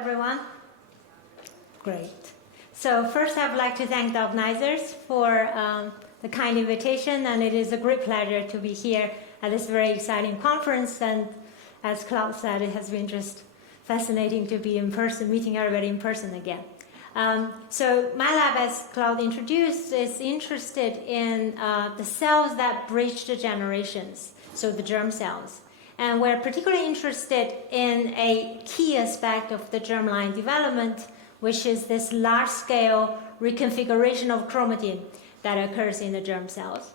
everyone. Great. So first I would like to thank the organizers for the kind invitation, and it is a great pleasure to be here at this very exciting conference. And as Claude said, it has been just fascinating to be in person, meeting everybody in person again. So my lab, as Claude introduced, is interested in the cells that bridge the generations, so the germ cells. And we're particularly interested in a key aspect of the germline development, which is this large-scale reconfiguration of chromatin that occurs in the germ cells.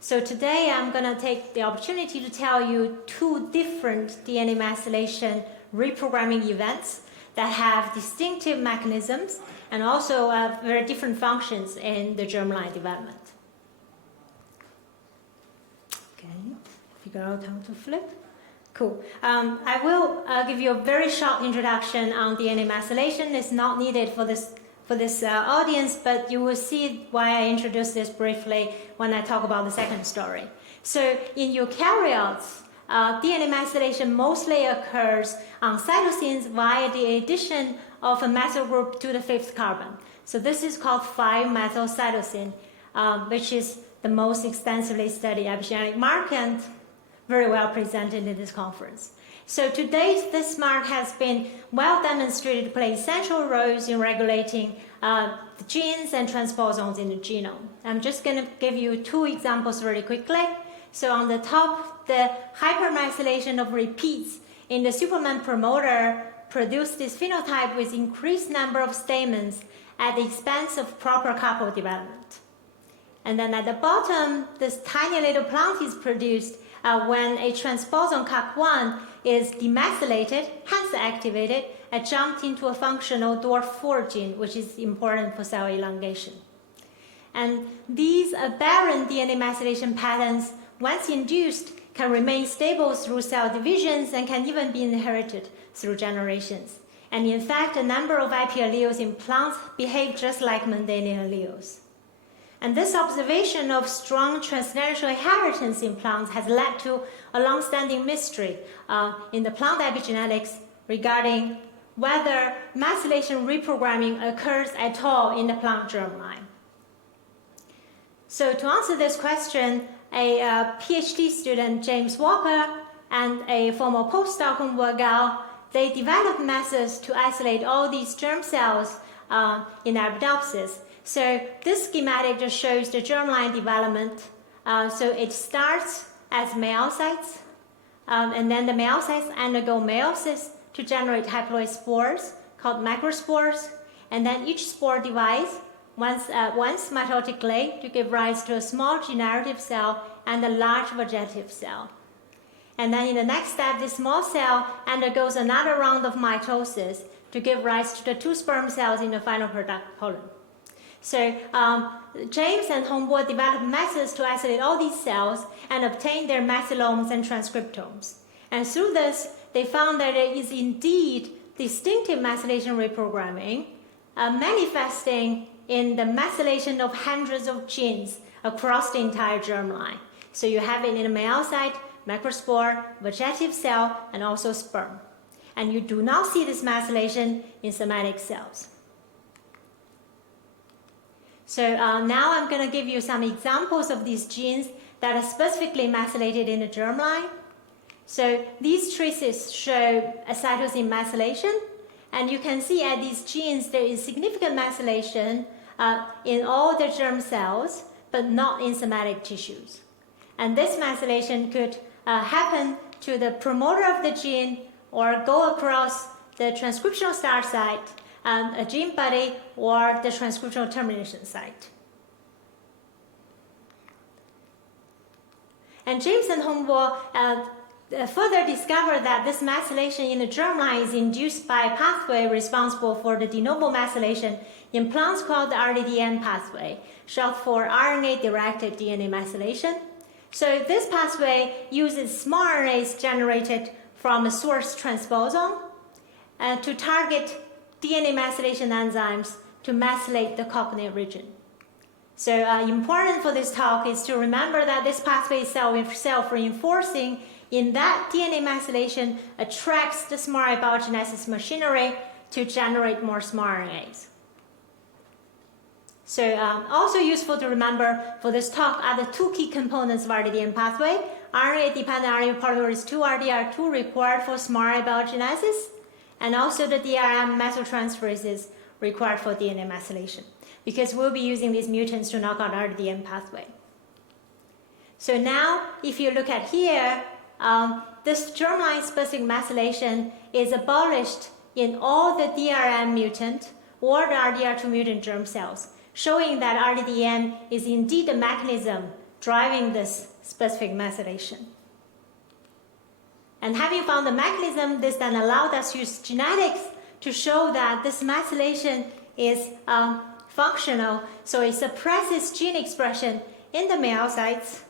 So today I'm going to take the opportunity to tell you two different DNA methylation reprogramming events that have distinctive mechanisms and also very different functions in the germline development. Okay, figure out how to flip. Cool. I will give you a very short introduction on DNA methylation. It's not needed for this audience, but you will see why I introduce this briefly when I talk about the second story. So in eukaryotes, DNA methylation mostly occurs on cytosines via the addition of a methyl group to the fifth carbon. So this is called 5-methylcytosine, which is the most extensively studied epigenetic mark and very well presented in this conference. So to date, this mark has been well demonstrated to play essential roles in regulating the genes and transposons in the genome. I'm just going to give you two examples really quickly. So on the top, the hypermethylation of repeats in the Superman promoter produced this phenotype with increased number of stamens at the expense of proper couple development. And then at the bottom, this tiny little plant is produced when a transposon CAC1 is demethylated, hence activated, and jumped into a functional dwarf 4 gene, which is important for cell elongation. And these aberrant DNA methylation patterns, once induced, can remain stable through cell divisions and can even be inherited through generations. And in fact, a number of IP alleles in plants behave just like Mendelian alleles. And this observation of strong transnational inheritance in plants has led to a long-standing mystery in the plant epigenetics regarding whether methylation reprogramming occurs at all in the plant germline. So to answer this question, a PhD student, James Walker, and a former postdoc, Hongbo Gao, they developed methods to isolate all these germ cells in Arabidopsis. So this schematic just shows the germline development. So it starts as meiocytes, and then the meiocytes undergo meiosis to generate haploid spores called macrospores, and then each spore divides once mitotically to give rise to a small generative cell and a large vegetative cell. And then in the next step, this small cell undergoes another round of mitosis to give rise to the two sperm cells in the final product pollen. So James and Hongbo developed methods to isolate all these cells and obtain their methylomes and transcriptomes. And through this, they found that there is indeed distinctive methylation reprogramming manifesting in the methylation of hundreds of genes across the entire germline. So you have it in a meiocyte, macrospore, vegetative cell, and also sperm. And you do not see this methylation in somatic cells. So now I'm going to give you some examples of these genes that are specifically methylated in the germline. So these traces show a cytosine methylation, and you can see at these genes there is significant methylation in all the germ cells, but not in somatic tissues. And this methylation could happen to the promoter of the gene or go across the transcriptional start site, a gene body, or the transcriptional termination site. And James and Hongbo further discovered that this methylation in the germline is induced by a pathway responsible for the de novo methylation in plants called the RDDN pathway, short for RNA-directed DNA methylation. So this pathway uses small RNAs generated from a source transposon to target DNA methylation enzymes to methylate the cognate region. So important for this talk is to remember that this pathway is self-reinforcing in that DNA methylation attracts the small abiogenesis machinery to generate more sRNAs. So also useful to remember for this talk are the two key components of RDDM pathway. RNA-dependent RNA polymerase II, RDR2, required for mRNA biogenesis, and also the DRM methyltransferases required for DNA methylation, because we'll be using these mutants to knock out RDDM pathway. So now, if you look at here, this germline specific methylation is abolished in all the DRM mutant or the RDR2 mutant germ cells, showing that RDDM is indeed the mechanism driving this specific methylation. And having found the mechanism, this then allowed us to use genetics to show that this methylation is functional, so it suppresses gene expression in the myocytes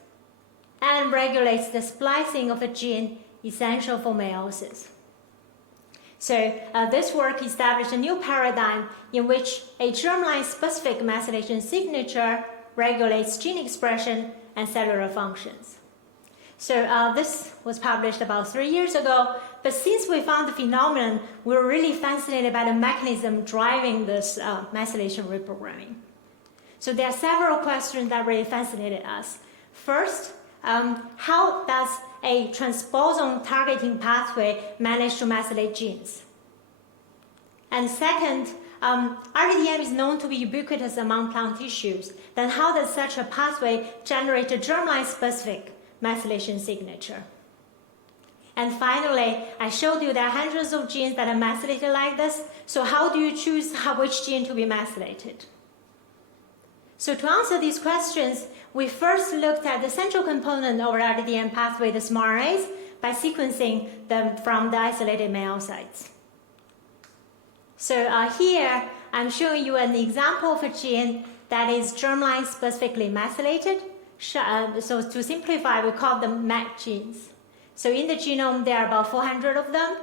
and regulates the splicing of a gene essential for meiosis. So this work established a new paradigm in which a germline-specific methylation signature regulates gene expression and cellular functions. So this was published about 3 years ago, but since we found the phenomenon, we were really fascinated by the mechanism driving this methylation reprogramming. So there are several questions that really fascinated us. First, how does a transposon targeting pathway manage to methylate genes? And second, RDDM is known to be ubiquitous among plant tissues. Then how does such a pathway generate a germline-specific methylation signature? And finally, I showed you there are hundreds of genes that are methylated like this. So how do you choose which gene to be methylated? So to answer these questions, we first looked at the central component of RDDM pathway, the mRNAs, by sequencing them from the isolated myocytes. So here, I'm showing you an example of a gene that is germline specifically methylated. So to simplify, we call them MET genes. So in the genome, there are about 400 of them.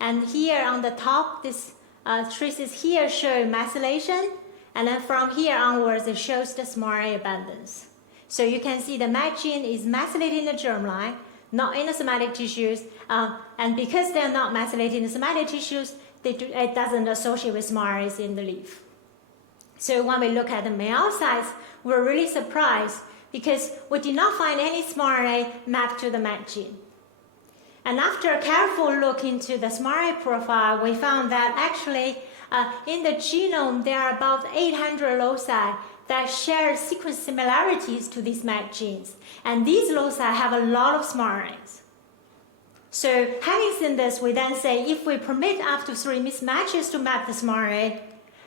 And here on the top, this traces here show methylation. And then from here onwards, it shows the mRNA abundance. So you can see the MET gene is methylated in the germline, not in the somatic tissues. And because they're not methylated in the somatic tissues, it doesn't associate with mRNAs in the leaf. So when we look at the myocytes, we're really surprised because we did not find any mRNA mapped to the MET gene. And after a careful look into the mRNA profile, we found that actually in the genome, there are about 800 loci that share sequence similarities to these MET genes. And these loci have a lot of mRNAs. So having seen this, we then say if we permit up to 3 mismatches to map the mRNA,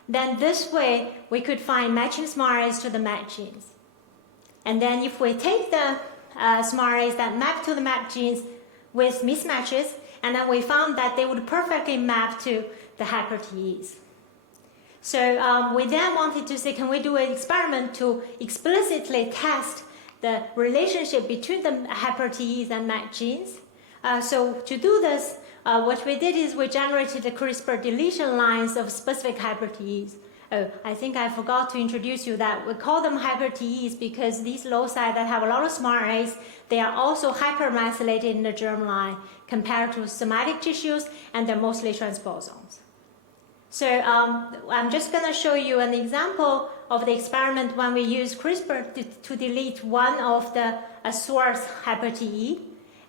then this way we could find matching mRNAs to the MET genes. And then if we take the mRNAs that map to the MET genes with mismatches, and then we found that they would perfectly map to the Hypertees. So we then wanted to say, can we do an experiment to explicitly test the relationship between the Hypertees and MET genes? So to do this, what we did is we generated the CRISPR deletion lines of specific Hypertees. Oh, I think I forgot to introduce you that we call them Hypertees because these loci that have a lot of mRNAs, they are also hypermethylated in the germline compared to somatic tissues, and they're mostly transposons. So I'm just going to show you an example of the experiment when we use CRISPR to delete one of the source Hypertee.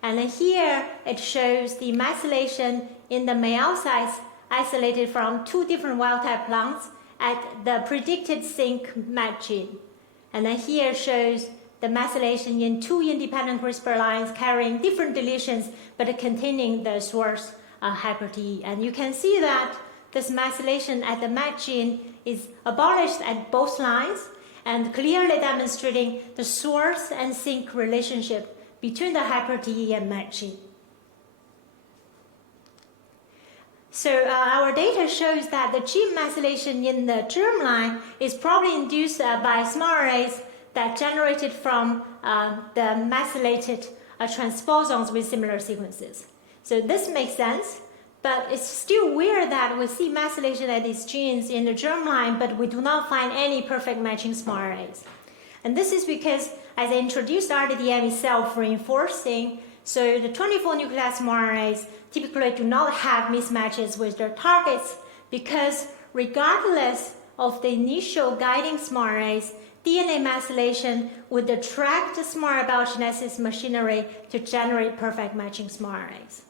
And then here it shows the methylation in the myocytes isolated from 2 different wild-type plants at the predicted sync MET gene. And then here shows the methylation in 2 independent CRISPR lines carrying different deletions but containing the source Hypertee. And you can see that this methylation at the MET gene is abolished at both lines and clearly demonstrating the source and sync relationship between the Hypertee and MET gene. So our data shows that the gene methylation in the germline is probably induced by mRNAs that generated from the methylated transposons with similar sequences. So this makes sense, but it's still weird that we see methylation at these genes in the germline, but we do not find any perfect matching mRNAs. And this is because, as I introduced, RDDM is self-reinforcing, so the 24 nucleus mRNAs typically do not have mismatches with their targets, because regardless of the initial guiding SMARTase, DNA methylation would attract the smart biogenesis machinery to generate perfect matching SMARTase.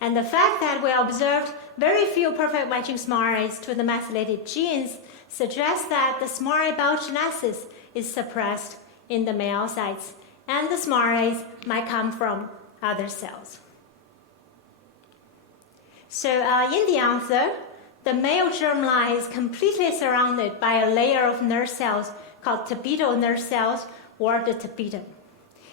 And the fact that we observed very few perfect matching SMARTase to the methylated genes suggests that the smart biogenesis is suppressed in the myelocytes, and the SMARTase might come from other cells. So in the answer, the male germline is completely surrounded by a layer of nerve cells called tapetal nerve cells, or the tapetum.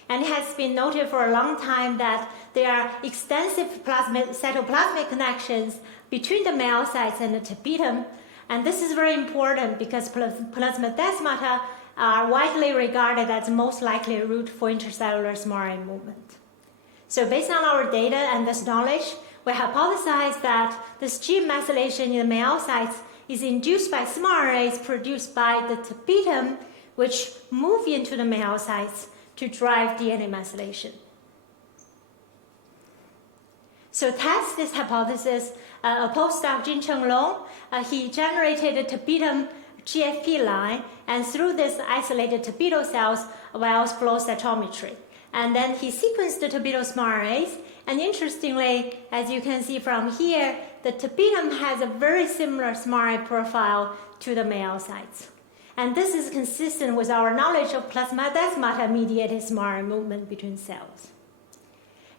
And it has been noted for a long time that there are extensive cytoplasmic connections between the myelocytes and the tapetum. And this is very important because plasmodesmata are widely regarded as the most likely route for intercellular SMARTase movement. So based on our data and this knowledge, we hypothesize that this gene methylation in the myelocytes is induced by SMARTase produced by the tapetum, which move into the myelocytes to drive DNA methylation. So to test this hypothesis, a postdoc, Jincheng Long, he generated a tapetum GFP line, and through this isolated tapetal cells via flow cytometry. And then he sequenced the tapetal SMARTase, and interestingly, as you can see from here, the tapetum has a very similar SMARTase profile to the myelocytes. And this is consistent with our knowledge of plasmodesmata-mediated SMARTase movement between cells.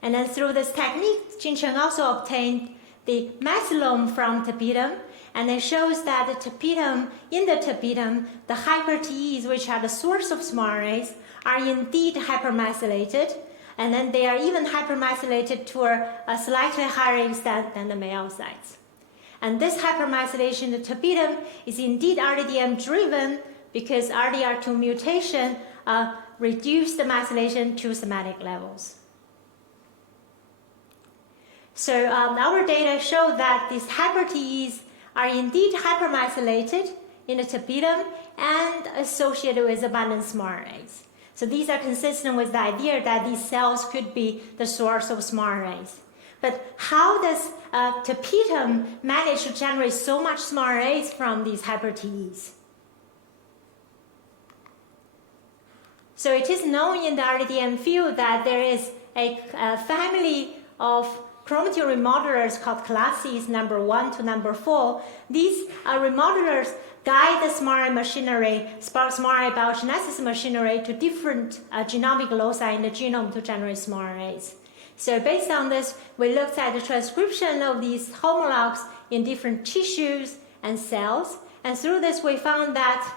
And then through this technique, Jincheng also obtained the methylome from tapetum, and it shows that the tapetum, in the tapetum, the Hypertees, which are the source of SMARTase, are indeed hypermethylated, and then they are even hypermethylated to a slightly higher extent than the myelocytes. And this hypermethylation in the tapetum is indeed RDDM-driven because RDR2 mutation reduced the methylation to somatic levels. So our data show that these Hypertees are indeed hypermethylated in the tapetum and associated with abundant SMARTase. So these are consistent with the idea that these cells could be the source of SMARTase. But how does tapetum manage to generate so much SMARTase from these Hypertees? So it is known in the RDDM field that there is a family of chromatin remodelers called classes number 1 to number 4. These remodelers guide the SMARTase machinery, SMARTase biogenesis machinery to different genomic loci in the genome to generate SMARTase. So based on this, we looked at the transcription of these homologs in different tissues and cells. And through this, we found that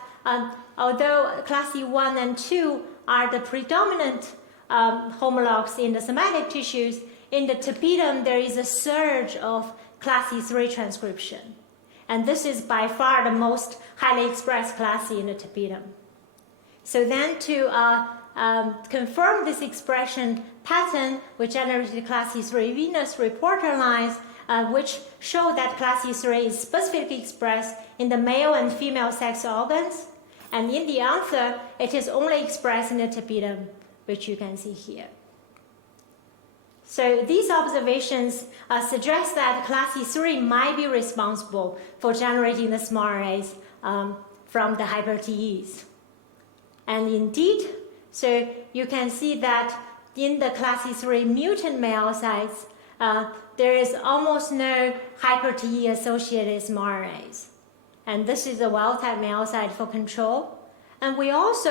although class 1 and 2 are the predominant homologs in the somatic tissues, in the tapetum, there is a surge of class 3 transcription. And this is by far the most highly expressed class in the tapetum. So then to confirm this expression pattern, we generated class 3 venous reporter lines, which show that class 3 is specifically expressed in the male and female sex organs. And in the answer, it is only expressed in the tapetum, which you can see here. So these observations suggest that class 3 might be responsible for generating the SMARTase from the Hypertees. And indeed, so you can see that in the class 3 mutant myelocytes, there is almost no Hypertee associated SMARTase. And this is a wild-type myelocyte for control. And we also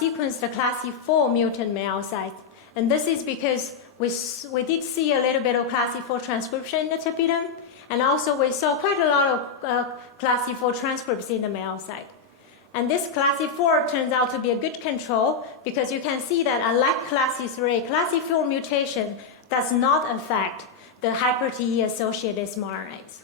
sequenced the class 4 mutant myelocyte. And this is because we did see a little bit of class 4 transcription in the tapetum, and also we saw quite a lot of class 4 transcripts in the myelocyte. And this class 4 turns out to be a good control because you can see that unlike class 3, class 4 mutation does not affect the Hypertee associated SMARTase.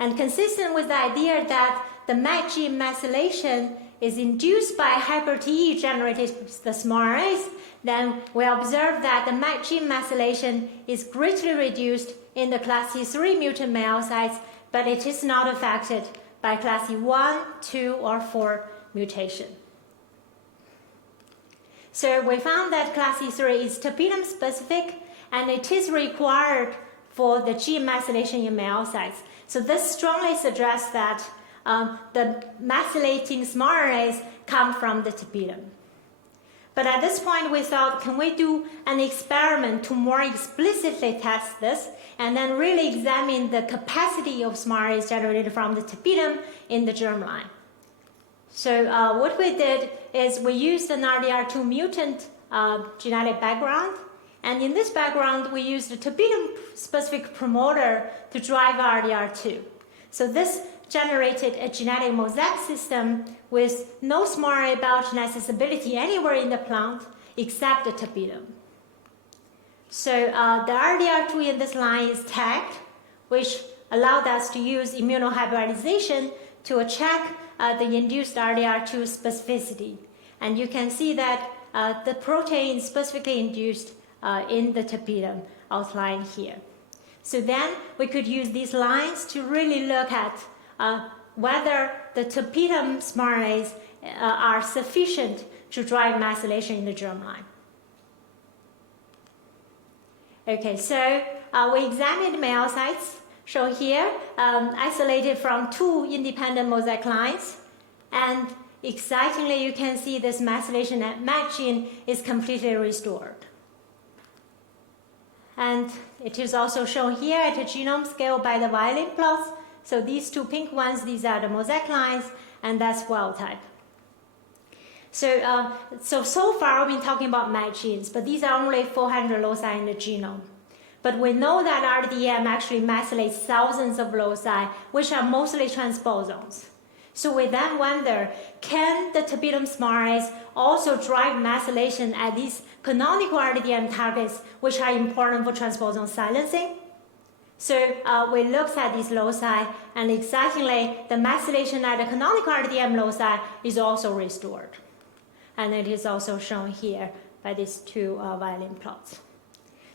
And consistent with the idea that the MET gene methylation is induced by Hypertee generated the SMARTase, then we observe that the MET gene methylation is greatly reduced in the class 3 mutant myelocytes, but it is not affected by class 1, 2, or 4 mutation. So we found that class 3 is tapetum specific, and it is required for the gene methylation in myocytes. So this strongly suggests that the methylating smart RNAs come from the tapetum. But at this point, we thought, can we do an experiment to more explicitly test this and then really examine the capacity of smart RNAs generated from the tapetum in the germline? So what we did is we used an RDR2 mutant genetic background. And in this background, we used a tapetum-specific promoter to drive RDR2. So this generated a genetic mosaic system with no smart RNA biogenesis ability anywhere in the plant except the tapetum. So the RDR2 in this line is tagged, which allowed us to use immunohybridization to check the induced RDR2 specificity. And you can see that the protein is specifically induced in the tapetum outlined here. So then we could use these lines to really look at whether the tapetum SMARTs are sufficient to drive methylation in the germline. Okay, so we examined myocytes, shown here, isolated from 2 independent mosaic lines. And excitingly, you can see this methylation at MAC gene is completely restored. And it is also shown here at a genome scale by the violin plots. So these 2 pink ones, these are the mosaic lines, and that's wild type. So far we've been talking about MAC genes, but these are only 400 loci in the genome. But we know that RDM actually methylates thousands of loci, which are mostly transposons. So we then wonder, can the tapetum SMARTs also drive methylation at these canonical RDM targets, which are important for transposon silencing? So we looked at these loci, and excitingly, the methylation at the canonical RDM loci is also restored. And it is also shown here by these 2 violin plots.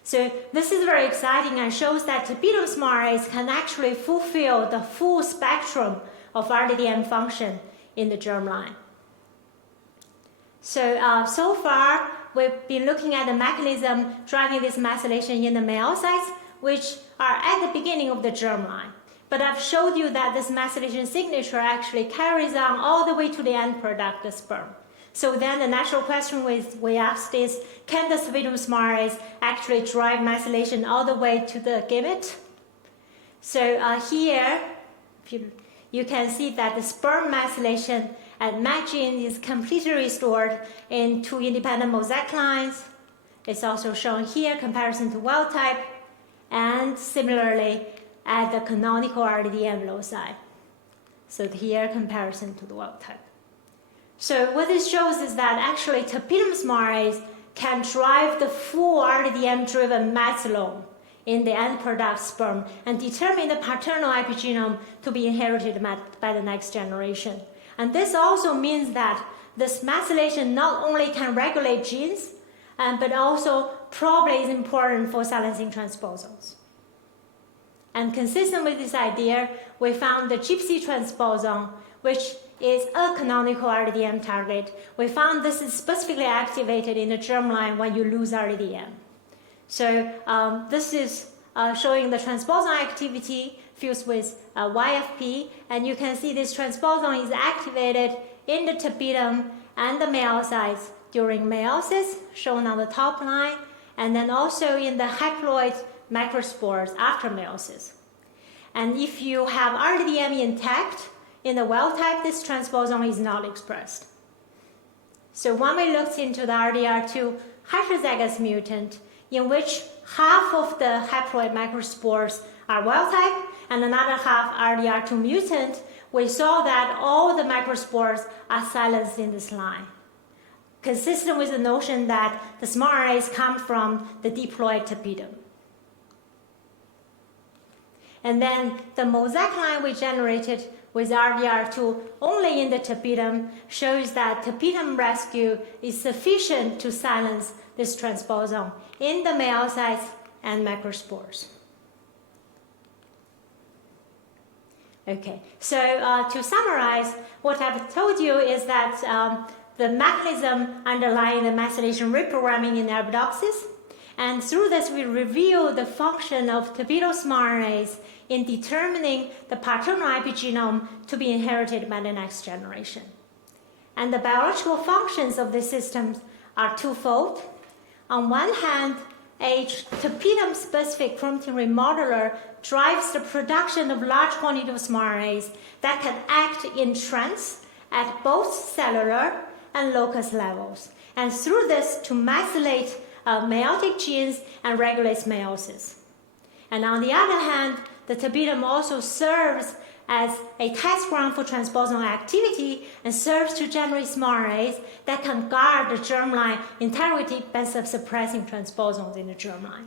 So this is very exciting and shows that tapetum SMARTs can actually fulfill the full spectrum of RDM function in the germline. So far, we've been looking at the mechanism driving this methylation in the myocytes, which are at the beginning of the germline. But I've showed you that this methylation signature actually carries on all the way to the end product, the sperm. So then the natural question we asked is, can the tapetum SMARTs actually drive methylation all the way to the gamete? So here, you can see that the sperm methylation at MAC gene is completely restored in 2 independent mosaic lines. It's also shown here, comparison to wild type, and similarly at the canonical RDM loci. So here, comparison to the wild type. So what this shows is that actually tapetum SMARTs can drive the full RDM-driven methylome in the end product sperm and determine the paternal epigenome to be inherited by the next generation. And this also means that this methylation not only can regulate genes, but also probably is important for silencing transposons. And consistent with this idea, we found the Gypsy Transposon, which is a canonical RDM target. We found this is specifically activated in the germline when you lose RDM. So this is showing the transposon activity fused with YFP, and you can see this transposon is activated in the tapetum and the myocytes during meiosis, shown on the top line, and then also in the haploid macrospores after meiosis. And if you have RDM intact, in the wild type, this transposon is not expressed. So when we looked into the RDR2 heterozygous mutant, in which half of the haploid macrospores are wild type and another half RDR2 mutant, we saw that all the macrospores are silenced in this line, consistent with the notion that the SMARTs come from the diploid tapetum. And then the mosaic line we generated with RDR2 only in the tapetum shows that tapetum rescue is sufficient to silence this transposon in the myocytes and macrospores. Okay, so to summarize, what I've told you is that the mechanism underlying the methylation reprogramming in Arabidopsis, And through this, we reveal the function of tubulose RNAs in determining the paternal epigenome to be inherited by the next generation. And the biological functions of the systems are twofold. On one hand, a tubulome-specific chromatin remodeler drives the production of large quantities of RNAs that can act in trans at both cellular and locus levels, and through this to methylate meiotic genes and regulates meiosis. And on the other hand, the tubulome also serves as a test ground for transposon activity and serves to generate RNAs that can guard the germline integrity by suppressing transposons in the germline.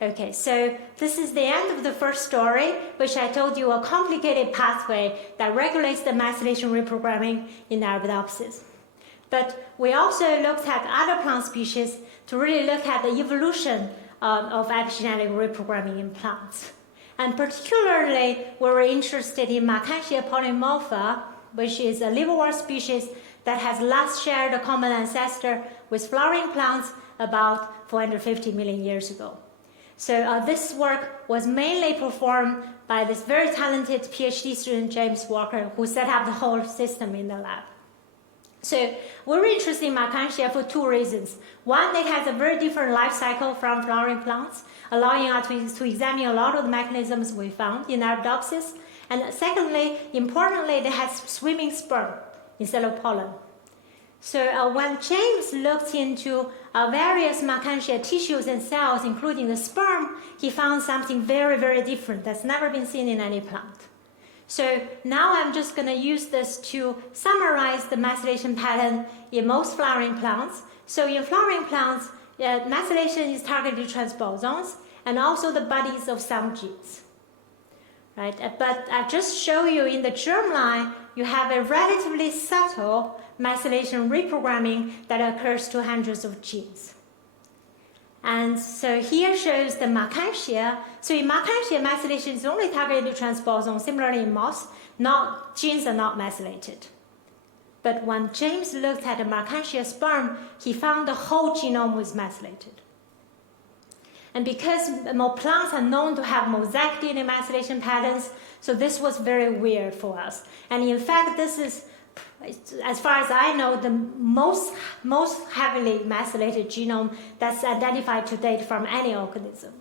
Okay, so this is the end of the first story, which I told you a complicated pathway that regulates the methylation reprogramming in Arabidopsis. But we also looked at other plant species to really look at the evolution of epigenetic reprogramming in plants. And particularly, we were interested in Markantia polymorpha, which is a liverwort species that has last shared a common ancestor with flowering plants about 450 million years ago. So this work was mainly performed by this very talented PhD student, James Walker, who set up the whole system in the lab. So we're interested in Markantia for two reasons. One, it has a very different life cycle from flowering plants, allowing us to examine a lot of the mechanisms we found in Arabidopsis. And secondly, importantly, it has swimming sperm instead of pollen. So when James looked into various Markantia tissues and cells, including the sperm, he found something very, very different that's never been seen in any plant. So now I'm just going to use this to summarize the methylation pattern in most flowering plants. So in flowering plants, methylation is targeted to transposons and also the bodies of some genes. Right? But I just show you in the germline, you have a relatively subtle methylation reprogramming that occurs to hundreds of genes. And so here shows the Markantia. So in Markantia, methylation is only targeted to transposons. Similarly in moss, genes are not methylated. But when James looked at the Markantia sperm, he found the whole genome was methylated. And because plants are known to have mosaic DNA methylation patterns, so this was very weird for us. And in fact, this is, as far as I know, the most heavily methylated genome that's identified to date from any organism.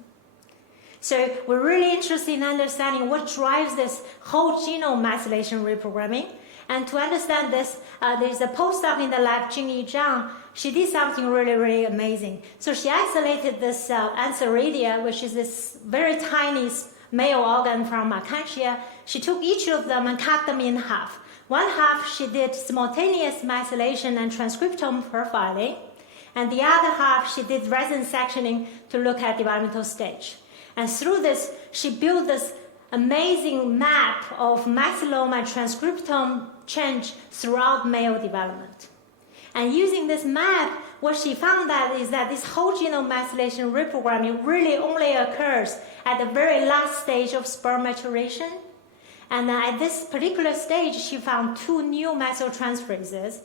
So we're really interested in understanding what drives this whole genome methylation reprogramming. And to understand this, there's a postdoc in the lab, Jingyi Zhang. She did something really, really amazing. So she isolated this Antheridia, which is this very tiny male organ from Markantia. She took each of them and cut them in half. One half she did simultaneous methylation and transcriptome profiling, and the other half she did resin sectioning to look at developmental stage. And through this, she built this amazing map of methylome and transcriptome change throughout male development. And using this map, what she found out is that this whole genome methylation reprogramming really only occurs at the very last stage of sperm maturation. And at this particular stage, she found two new methyltransferases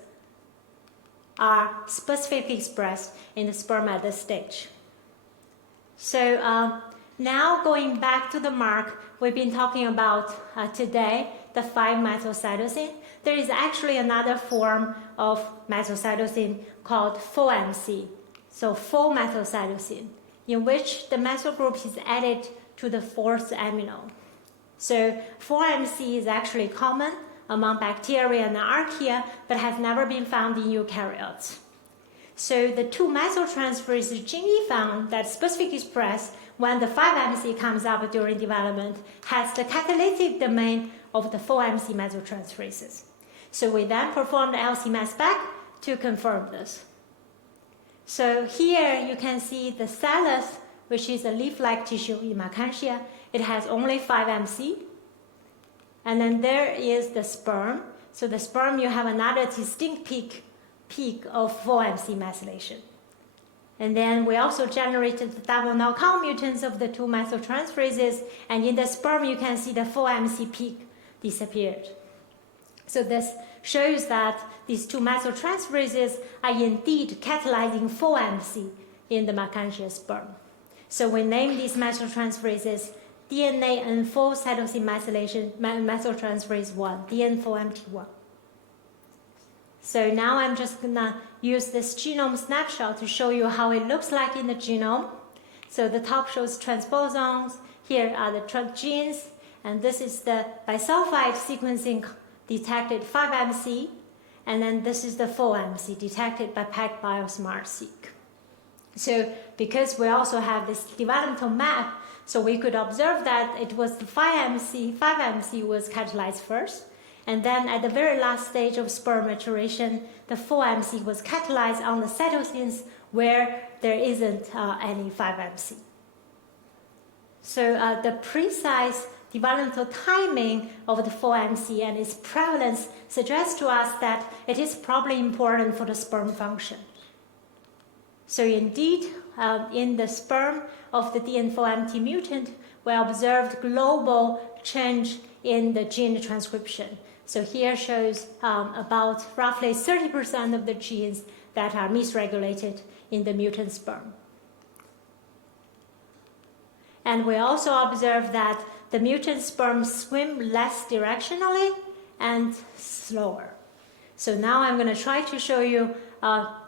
are specifically expressed in the sperm at this stage. So now going back to the mark, we've been talking about today, the 5-methylcytosine. There is actually another form of methylcytosine called 4-MC, so 4-methylcytosine, in which the methyl group is added to the 4th amino. So 4-MC is actually common among bacteria and archaea, but has never been found in eukaryotes. So the two methyltransferases Jingyi found that specifically expressed when the 5-MC comes up during development has the catalytic domain of the 4-MC methyltransferases. So we then performed LC-mass spec to confirm this. So here you can see the thallus, which is a leaf-like tissue in Markantia. It has only 5-MC. And then there is the sperm. So the sperm, you have another distinct peak of 4-MC methylation. And then we also generated the double knockout mutants of the two methyltransferases. And in the sperm, you can see the 4-MC peak disappeared. So this shows that these two methyltransferases are indeed catalyzing 4-MC in the Mercantia sperm. So we name these methyltransferases DNA N4 cytosine methyltransferase 1, DN4MT1. So now I'm just gonna use this genome snapshot to show you how it looks like in the genome. So the top shows transposons, here are the genes, and this is the bisulfite sequencing detected 5MC, and then this is the 4MC detected by PacBio SmartSeq. So because we also have this developmental map, so we could observe that it was the 5MC was catalyzed first, and then at the very last stage of sperm maturation, the 4MC was catalyzed on the cytosines where there isn't any 5MC. So the precise developmental timing of the 4MC and its prevalence suggests to us that it is probably important for the sperm function. So indeed, in the sperm of the DN4MT mutant, we observed global change in the gene transcription. So here shows about roughly 30% of the genes that are misregulated in the mutant sperm. And we also observe that the mutant sperm swim less directionally and slower. So now I'm going to try to show you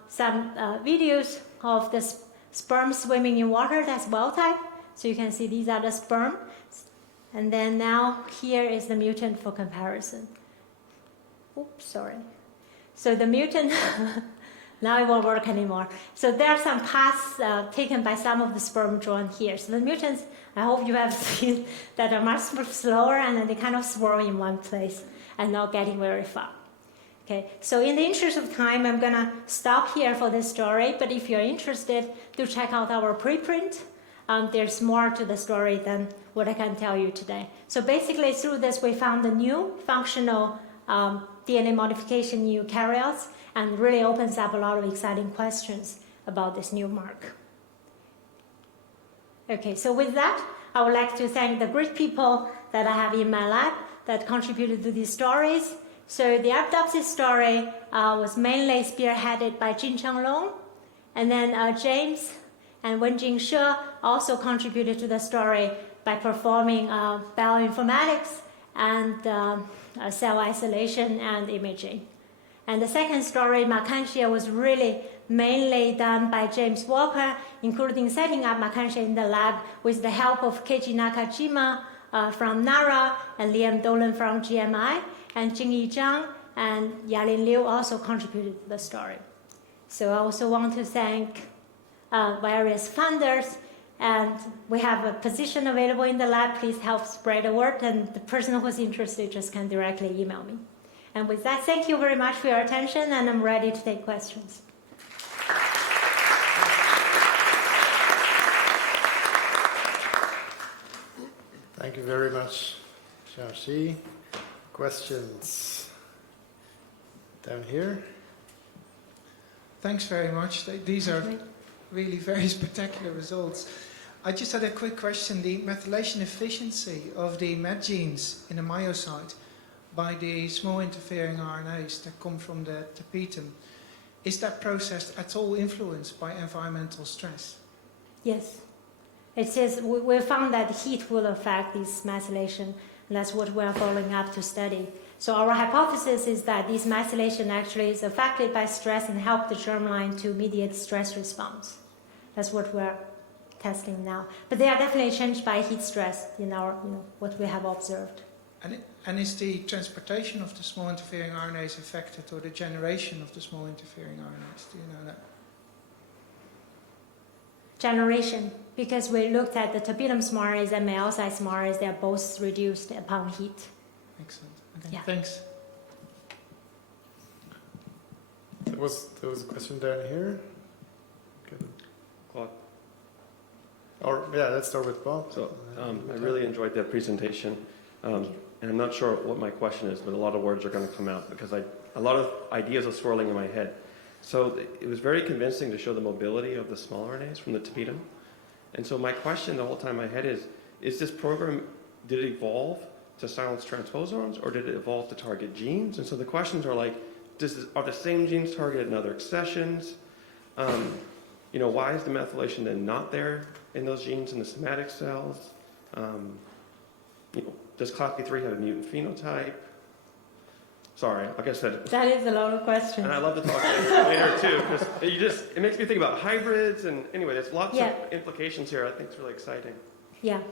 some videos of the sperm swimming in water that's wild type. So you can see these are the sperm. And then now here is the mutant for comparison. Oops, sorry. So the mutant, now it won't work anymore. So there are some paths taken by some of the sperm drawn here. So the mutants, I hope you have seen, that are much slower, and then they kind of swirl in one place and not getting very far. Okay, so in the interest of time, I'm going to stop here for this story, but if you're interested, do check out our preprint. There's more to the story than what I can tell you today. So basically, through this, we found the new functional DNA modification in eukaryotes, and really opens up a lot of exciting questions about this new mark. Okay, so with that, I would like to thank the great people that I have in my lab that contributed to these stories. So the autopsy story was mainly spearheaded by Jincheng Long, and then James and Wenjing She also contributed to the story by performing bioinformatics and cell isolation and imaging. And the second story, Mercantia, was really mainly done by James Walker, including setting up Mercantia in the lab with the help of Keiji Nakajima from NARA and Liam Dolan from GMI, and Jingyi Zhang and Yalin Liu also contributed to the story. So I also want to thank various funders, and we have a position available in the lab. Please help spread the word, and the person who's interested just can directly email me. And with that, thank you very much for your attention, and I'm ready to take questions. Thank you very much, Xiaoqi. Questions down here? Thanks very much. These are really very spectacular results. I just had a quick question. The methylation efficiency of the MET genes in a myocyte by the small interfering RNAs that come from the tapetum, is that process at all influenced by environmental stress? Yes. It says we found that heat will affect this methylation, and that's what we're following up to study. So our hypothesis is that this methylation actually is affected by stress and help the germline to mediate stress response. That's what we're testing now. But they are definitely changed by heat stress in our, what we have observed. And is the transportation of the small interfering RNAs affected, or the generation of the small interfering RNAs? Do you know that? Generation, because we looked at the tapetum SMARTs and myocyte SMARTs, they are both reduced upon heat. Excellent. Okay, yeah. Thanks. There was a question down here. Good. Claude. Or yeah, let's start with Bob. So I really enjoyed that presentation, and I'm not sure what my question is, but a lot of words are going to come out because a lot of ideas are swirling in my head. So it was very convincing to show the mobility of the small RNAs from the tapetum. And so my question the whole time in my head is this program, did it evolve to silence transposons, or did it evolve to target genes? And so the questions are like, are the same genes targeted in other accessions? why is the methylation then not there in those genes in the somatic cells? Does class B3 have a mutant phenotype? Sorry, like I said. That is a lot of questions. And I love to talk later too, because it makes me think about hybrids, and anyway, there's lots of implications here. I think it's really exciting. Yeah.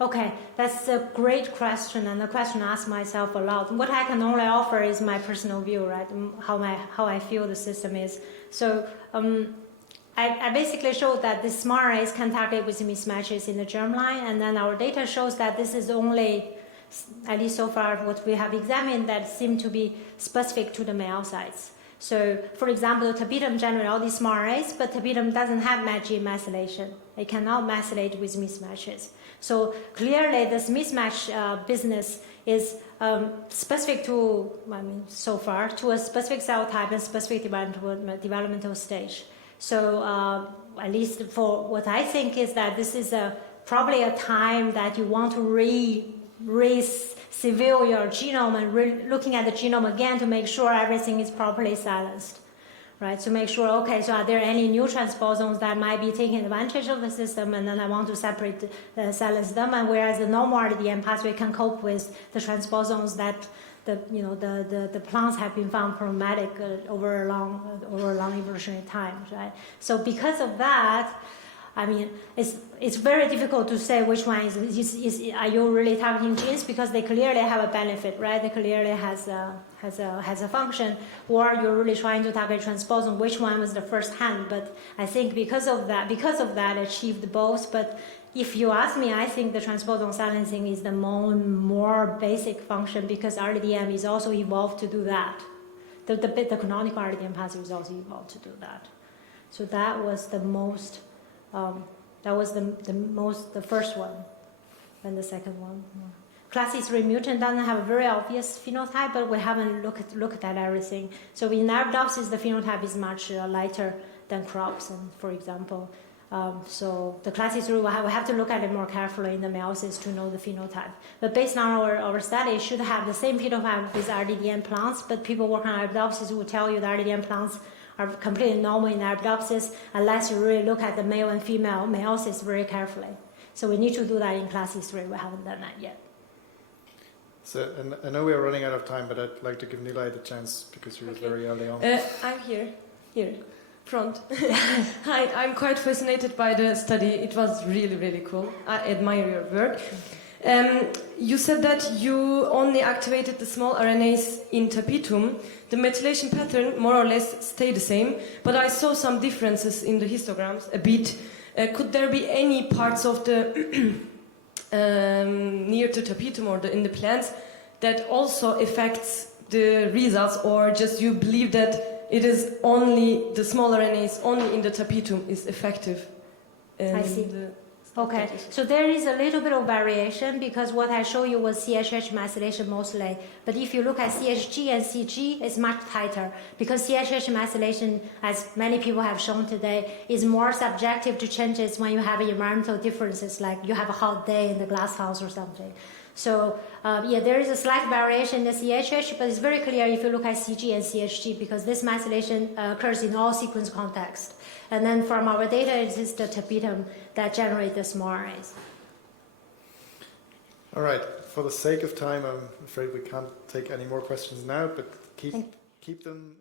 Okay, that's a great question, and the question I ask myself a lot. What I can only offer is my personal view, right? How I feel the system is. So I basically showed that the smart arrays can target with mismatches in the germline, and then our data shows that this is only, at least so far, what we have examined that seem to be specific to the male sites. So, for example, tapetum generates all these smart arrays, but tapetum doesn't have gene methylation. It cannot methylate with mismatches. So clearly, this mismatch business is specific to, so far, to a specific cell type and specific developmental stage. So at least for what I think is that this is probably a time that you want to re-severe your genome and looking at the genome again to make sure everything is properly silenced. Right, so make sure, okay, so are there any new transposons that might be taking advantage of the system, and then I want to silence them, and whereas the normal RDM pathway can cope with the transposons that the plants have been found problematic over a long evolutionary time, right? So because of that, it's very difficult to say which one are you really targeting genes, because they clearly have a benefit, right? They clearly has a function, or you're really trying to target transposon, which one was the first hand. But I think because of that, achieved both. But if you ask me, I think the transposon silencing is the more basic function, because RDM is also evolved to do that. The canonical RDM pathway is also evolved to do that. So that was the most. The first one, and the second one. Class E3 mutant doesn't have a very obvious phenotype, but we haven't looked at everything. So in Arabidopsis, the phenotype is much lighter than crops, and for example. So the class E3, we have to look at it more carefully in the meiosis to know the phenotype. But based on our study, it should have the same phenotype with RDDN plants, but people working on Arabidopsis will tell you the RDDN plants are completely normal in Arabidopsis unless you really look at the male and female meiosis very carefully. So we need to do that in class E3. We haven't done that yet. So, and I know we are running out of time, but I'd like to give Nilay the chance because she was very early on. I'm here, front. Hi, I'm quite fascinated by the study. It was really, really cool. I admire your work. You said that you only activated the small RNAs in tapetum. The methylation pattern more or less stayed the same, but I saw some differences in the histograms a bit. Could there be any parts of the near to tapetum or in the plants that also affects the results, or just you believe that it is only the small RNAs only in the tapetum is effective? I see. Okay, so there is a little bit of variation because what I showed you was CHH methylation mostly. But if you look at CHG and CG, it's much tighter because CHH methylation, as many people have shown today, is more subjective to changes when you have environmental differences, like you have a hot day in the glass house or something. So there is a slight variation in the CHH, but it's very clear if you look at CG and CHG because this methylation occurs in all sequence contexts. And then from our data, it is the tapetum that generates the small arrays. All right. For the sake of time, I'm afraid we can't take any more questions now, but keep them.